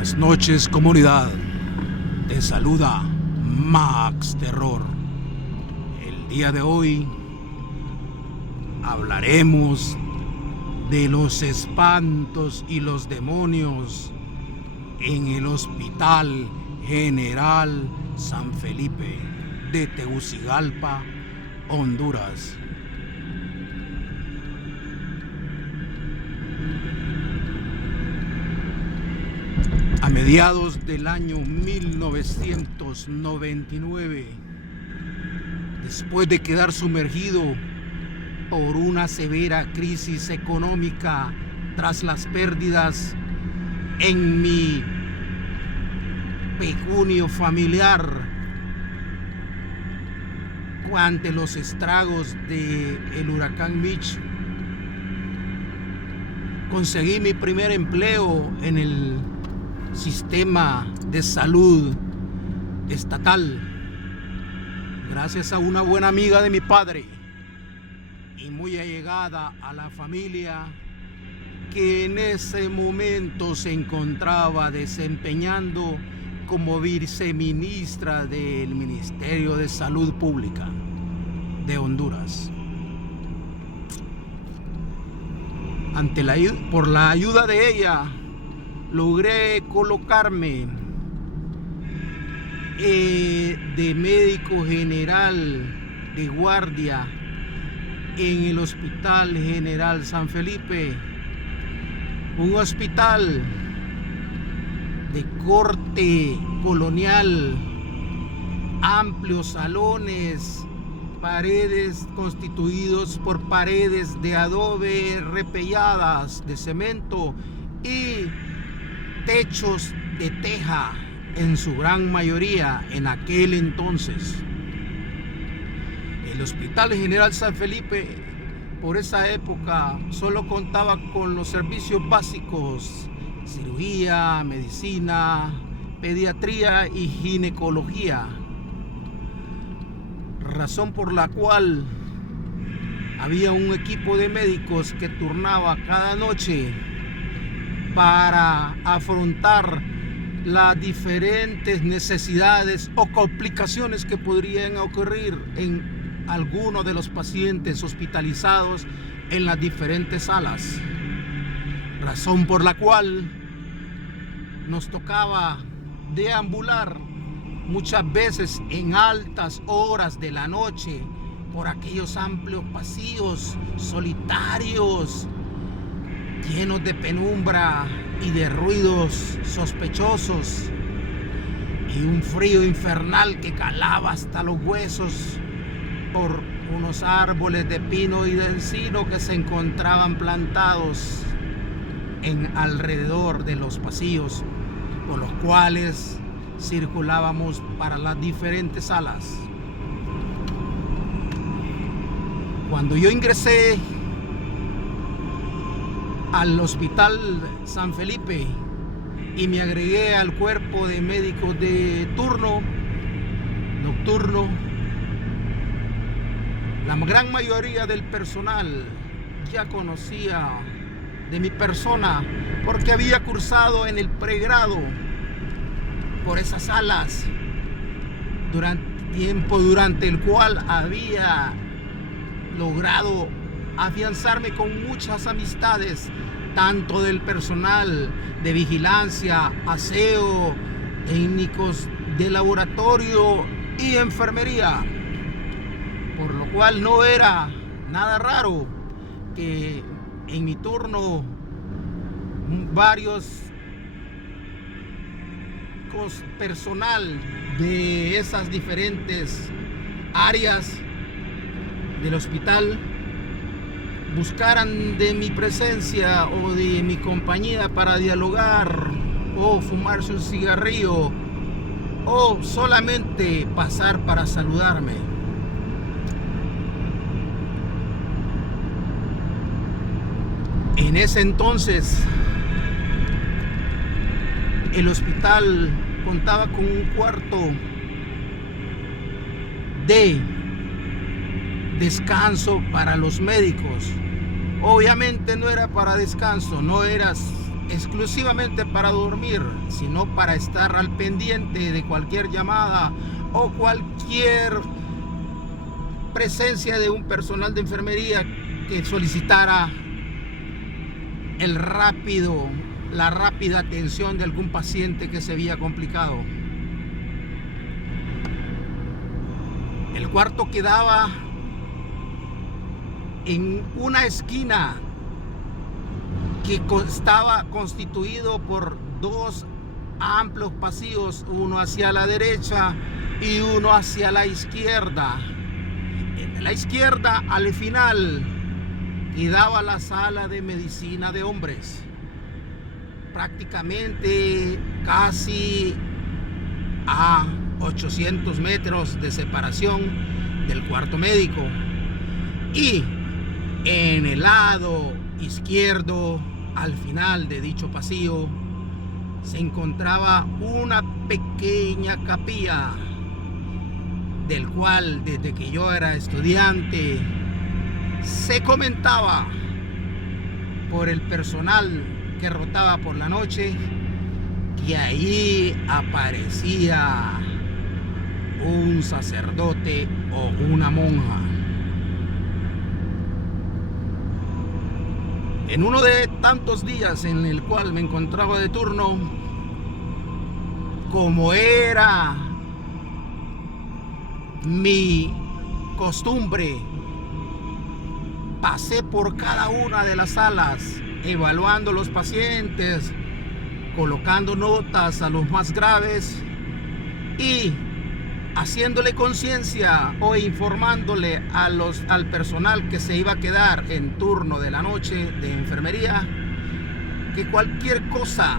Buenas noches, comunidad. Te saluda Max Terror. El día de hoy hablaremos de los espantos y los demonios en el Hospital General San Felipe de Tegucigalpa, Honduras. A mediados del año 1999, después de quedar sumergido por una severa crisis económica tras las pérdidas en mi pecunio familiar ante los estragos del huracán Mitch, conseguí mi primer empleo en el sistema de salud estatal, gracias a una buena amiga de mi padre y muy allegada a la familia, que en ese momento se encontraba desempeñando como viceministra del Ministerio de Salud Pública de Honduras. Por la ayuda de ella, logré colocarme de médico general de guardia en el Hospital General San Felipe, un hospital de corte colonial, amplios salones, paredes constituidos por paredes de adobe repelladas de cemento y techos de teja en su gran mayoría en aquel entonces. El Hospital General San Felipe por esa época solo contaba con los servicios básicos: cirugía, medicina, pediatría y ginecología, razón por la cual había un equipo de médicos que turnaba cada noche para afrontar las diferentes necesidades o complicaciones que podrían ocurrir en algunos de los pacientes hospitalizados en las diferentes salas, razón por la cual nos tocaba deambular muchas veces en altas horas de la noche por aquellos amplios pasillos solitarios, llenos de penumbra y de ruidos sospechosos, y un frío infernal que calaba hasta los huesos por unos árboles de pino y de encino que se encontraban plantados en alrededor de los pasillos por los cuales circulábamos para las diferentes salas. Cuando yo ingresé al Hospital San Felipe y me agregué al cuerpo de médicos de turno nocturno, la gran mayoría del personal ya conocía de mi persona porque había cursado en el pregrado por esas salas durante el cual había logrado afianzarme con muchas amistades, tanto del personal de vigilancia, aseo, técnicos de laboratorio y enfermería, por lo cual no era nada raro que en mi turno varios personal de esas diferentes áreas del hospital buscaran de mi presencia o de mi compañía para dialogar o fumarse un cigarrillo o solamente pasar para saludarme. En ese entonces el hospital contaba con un cuarto de descanso para los médicos. Obviamente no era para descanso, no era exclusivamente para dormir, sino para estar al pendiente de cualquier llamada o cualquier presencia de un personal de enfermería que solicitara la rápida atención de algún paciente que se veía complicado. El cuarto quedaba en una esquina que estaba constituido por dos amplios pasillos, uno hacia la derecha y uno hacia la izquierda. En la izquierda, al final, quedaba la sala de medicina de hombres, prácticamente casi a 800 metros de separación del cuarto médico. Y en el lado izquierdo, al final de dicho pasillo, se encontraba una pequeña capilla, del cual desde que yo era estudiante se comentaba por el personal que rotaba por la noche que ahí aparecía un sacerdote o una monja. En uno de tantos días en el cual me encontraba de turno, como era mi costumbre, pasé por cada una de las salas, evaluando los pacientes, colocando notas a los más graves y haciéndole conciencia o informándole al personal que se iba a quedar en turno de la noche de enfermería, que cualquier cosa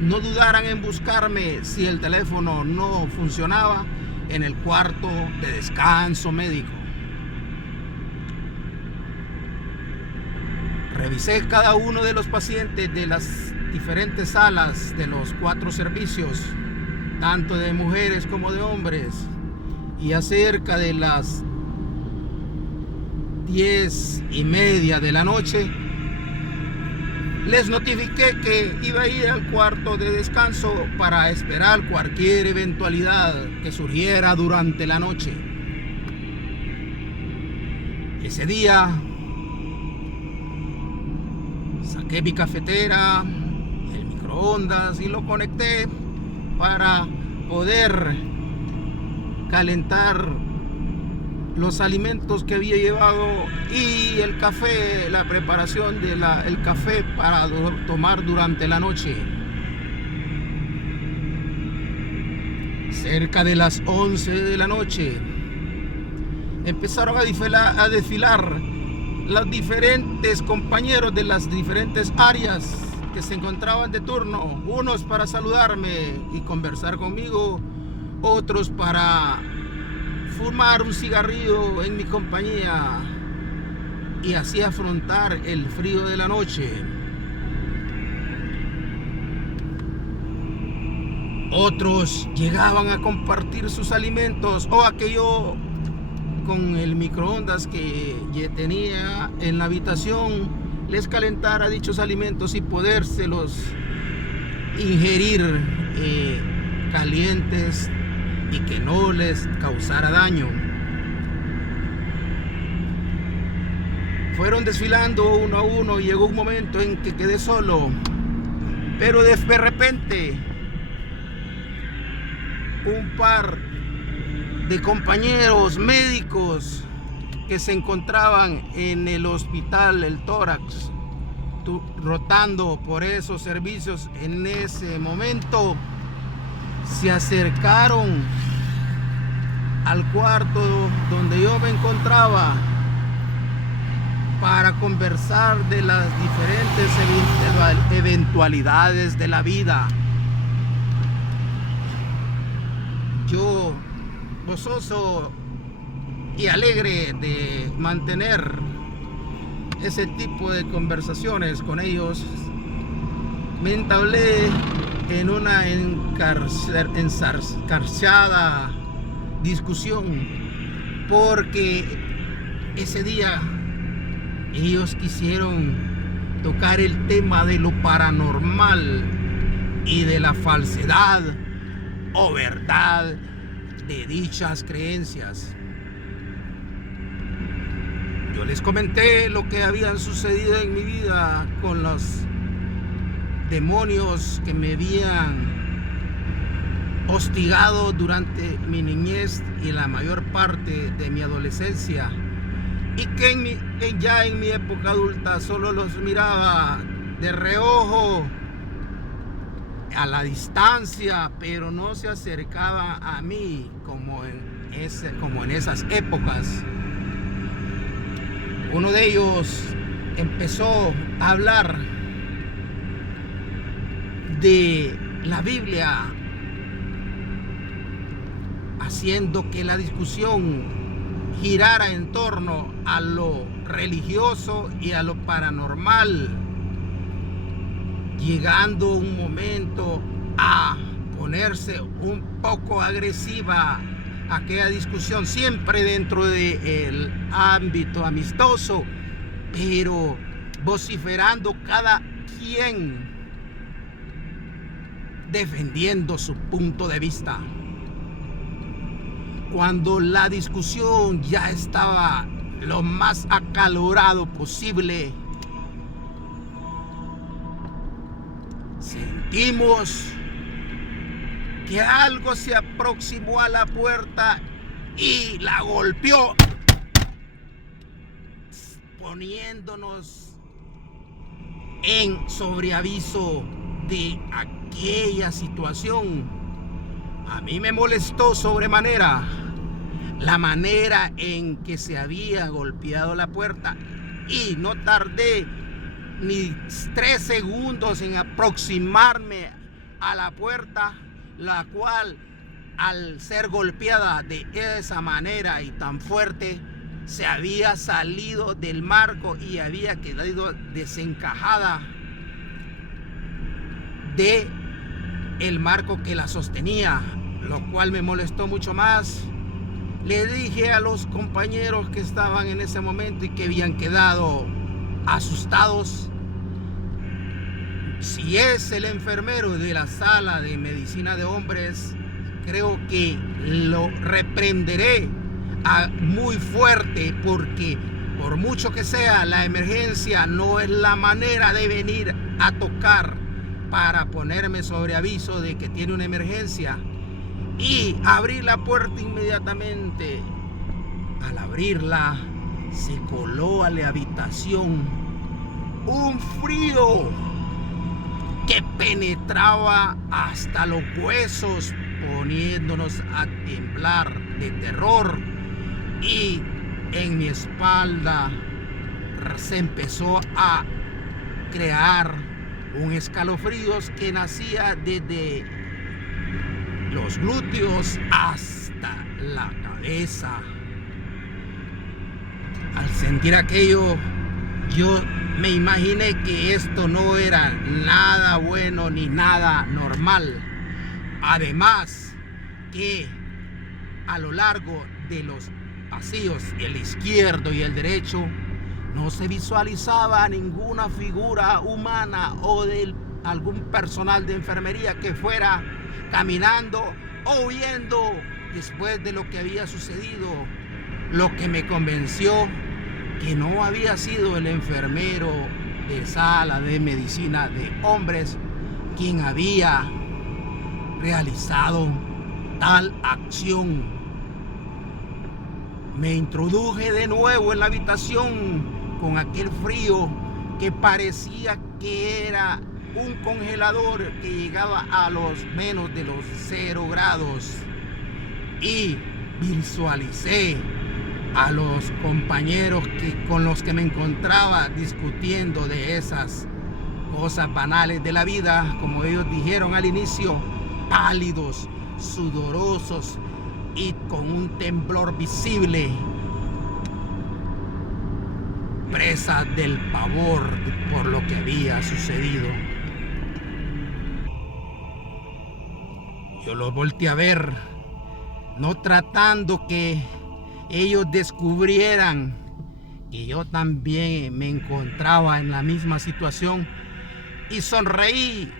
no dudaran en buscarme si el teléfono no funcionaba en el cuarto de descanso médico. Revisé cada uno de los pacientes de las diferentes salas de los 4 servicios, tanto de mujeres como de hombres, y acerca de las 10:30 de la noche les notifiqué que iba a ir al cuarto de descanso para esperar cualquier eventualidad que surgiera durante la noche. Ese día saqué mi cafetera, el microondas y lo conecté para poder calentar los alimentos que había llevado y el café, la preparación del café para tomar durante la noche. Cerca de las 11 de la noche empezaron a desfilar los diferentes compañeros de las diferentes áreas que se encontraban de turno, unos para saludarme y conversar conmigo, otros para fumar un cigarrillo en mi compañía y así afrontar el frío de la noche. Otros llegaban a compartir sus alimentos o aquello con el microondas que tenía en la habitación, les calentara dichos alimentos y podérselos ingerir calientes y que no les causara daño. Fueron desfilando uno a uno y llegó un momento en que quedé solo, pero de repente un par de compañeros médicos que se encontraban en el hospital El Tórax, rotando por esos servicios en ese momento, se acercaron al cuarto donde yo me encontraba para conversar de las diferentes eventualidades de la vida. Yo, gozoso y alegre de mantener ese tipo de conversaciones con ellos, me entablé en una encarcelada discusión, porque ese día ellos quisieron tocar el tema de lo paranormal y de la falsedad o verdad de dichas creencias. Yo les comenté lo que habían sucedido en mi vida con los demonios que me habían hostigado durante mi niñez y la mayor parte de mi adolescencia, y que ya en mi época adulta solo los miraba de reojo, a la distancia, pero no se acercaba a mí como en esas épocas. Uno de ellos empezó a hablar de la Biblia, haciendo que la discusión girara en torno a lo religioso y a lo paranormal, llegando un momento a ponerse un poco agresiva aquella discusión, siempre dentro del ámbito amistoso, pero vociferando cada quien defendiendo su punto de vista. Cuando la discusión ya estaba lo más acalorado posible, sentimos que algo se aproximó a la puerta y la golpeó, poniéndonos en sobreaviso de aquella situación. A mí me molestó sobremanera la manera en que se había golpeado la puerta, y no tardé ni 3 segundos en aproximarme a la puerta, la cual, al ser golpeada de esa manera y tan fuerte, se había salido del marco y había quedado desencajada de el marco que la sostenía, lo cual me molestó mucho más. Le dije a los compañeros que estaban en ese momento y que habían quedado asustados: si es el enfermero de la sala de medicina de hombres, creo que lo reprenderé muy fuerte, porque por mucho que sea la emergencia, no es la manera de venir a tocar para ponerme sobre aviso de que tiene una emergencia. Y abrí la puerta inmediatamente. Al abrirla, se coló a la habitación un frío que penetraba hasta los huesos, poniéndonos a temblar de terror, y en mi espalda se empezó a crear un escalofrío que nacía desde los glúteos hasta la cabeza. Al sentir aquello, yo me imaginé que esto no era nada bueno ni nada normal. Además, que a lo largo de los pasillos, el izquierdo y el derecho, no se visualizaba ninguna figura humana o de algún personal de enfermería que fuera caminando o huyendo después de lo que había sucedido, lo que me convenció que no había sido el enfermero de sala de medicina de hombres quien había realizado tal acción. Me introduje de nuevo en la habitación con aquel frío que parecía que era un congelador que llegaba a los menos de los 0 grados, y visualicé a los compañeros con los que me encontraba discutiendo de esas cosas banales de la vida, como ellos dijeron al inicio, pálidos, sudorosos y con un temblor visible, presas del pavor por lo que había sucedido. Yo los volteé a ver, no tratando que ellos descubrieran que yo también me encontraba en la misma situación y sonreí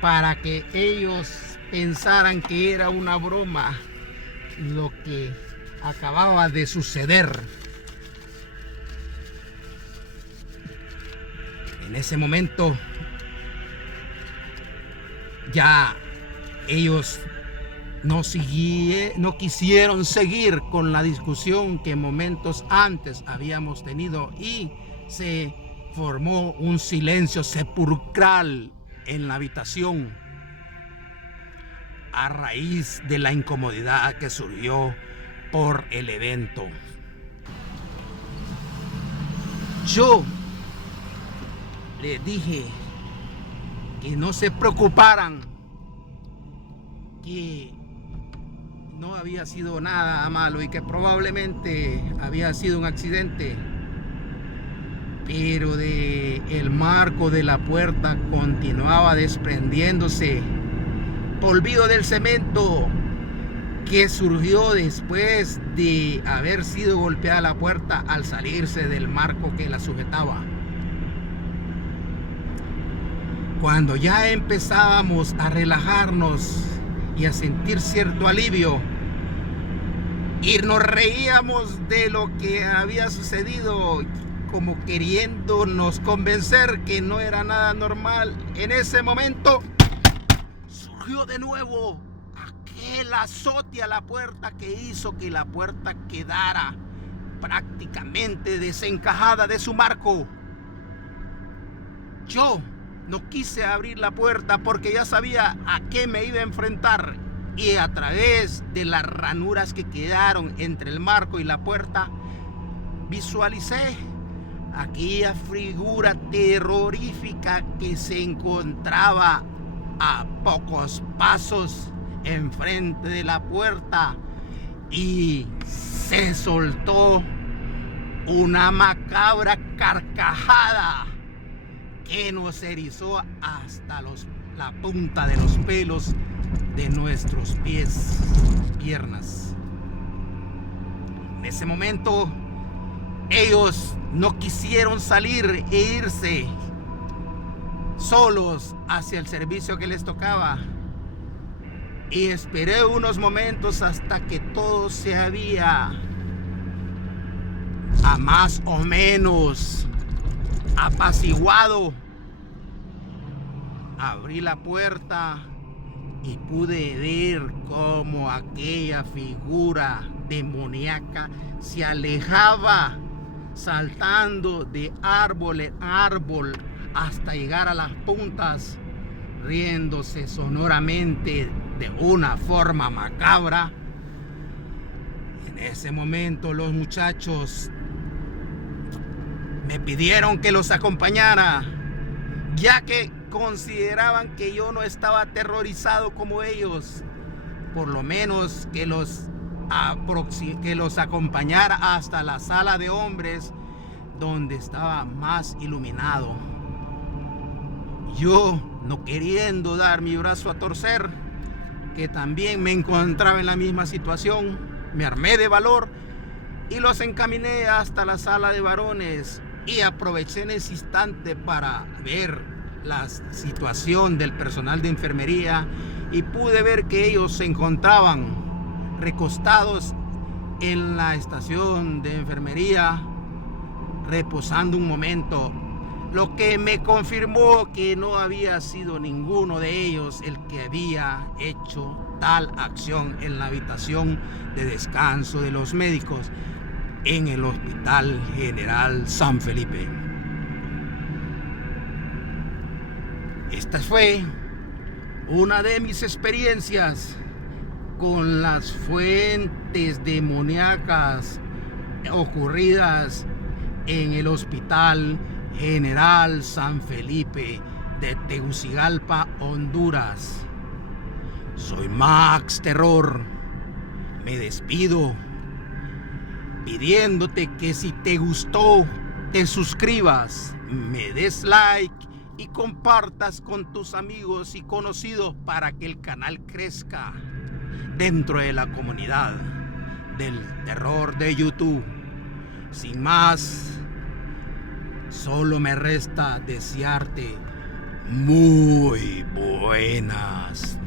para que ellos pensaran que era una broma lo que acababa de suceder. En ese momento ya ellos no quisieron seguir con la discusión que momentos antes habíamos tenido y se formó un silencio sepulcral en la habitación a raíz de la incomodidad que surgió por el evento. Yo les dije que no se preocuparan, que no había sido nada malo y que probablemente había sido un accidente, pero el marco de la puerta continuaba desprendiéndose polvillo del cemento que surgió después de haber sido golpeada la puerta al salirse del marco que la sujetaba. Cuando ya empezábamos a relajarnos y a sentir cierto alivio y nos reíamos de lo que había sucedido, como queriéndonos convencer que no era nada normal, en ese momento surgió de nuevo aquel azote a la puerta que hizo que la puerta quedara prácticamente desencajada de su marco. Yo no quise abrir la puerta porque ya sabía a qué me iba a enfrentar, y a través de las ranuras que quedaron entre el marco y la puerta visualicé aquella figura terrorífica que se encontraba a pocos pasos enfrente de la puerta y se soltó una macabra carcajada que nos erizó hasta la punta de los pelos de nuestros piernas. En ese momento ellos no quisieron salir e irse solos hacia el servicio que les tocaba, y esperé unos momentos hasta que todo se había más o menos apaciguado. Abrí la puerta y pude ver cómo aquella figura demoníaca se alejaba, saltando de árbol en árbol hasta llegar a las puntas, riéndose sonoramente de una forma macabra. En ese momento los muchachos me pidieron que los acompañara, ya que consideraban que yo no estaba aterrorizado como ellos. Por lo menos que los acompañara hasta la sala de hombres, donde estaba más iluminado. Yo, no queriendo dar mi brazo a torcer, que también me encontraba en la misma situación, me armé de valor y los encaminé hasta la sala de varones, y aproveché en ese instante para ver la situación del personal de enfermería, y pude ver que ellos se encontraban recostados en la estación de enfermería, reposando un momento, lo que me confirmó que no había sido ninguno de ellos el que había hecho tal acción en la habitación de descanso de los médicos en el Hospital General San Felipe. Esta fue una de mis experiencias con las fuentes demoníacas ocurridas en el Hospital General San Felipe de Tegucigalpa, Honduras. Soy Max Terror. Me despido pidiéndote que si te gustó, te suscribas, me des like y compartas con tus amigos y conocidos para que el canal crezca dentro de la comunidad del terror de YouTube. Sin más, Solo me resta desearte muy buenas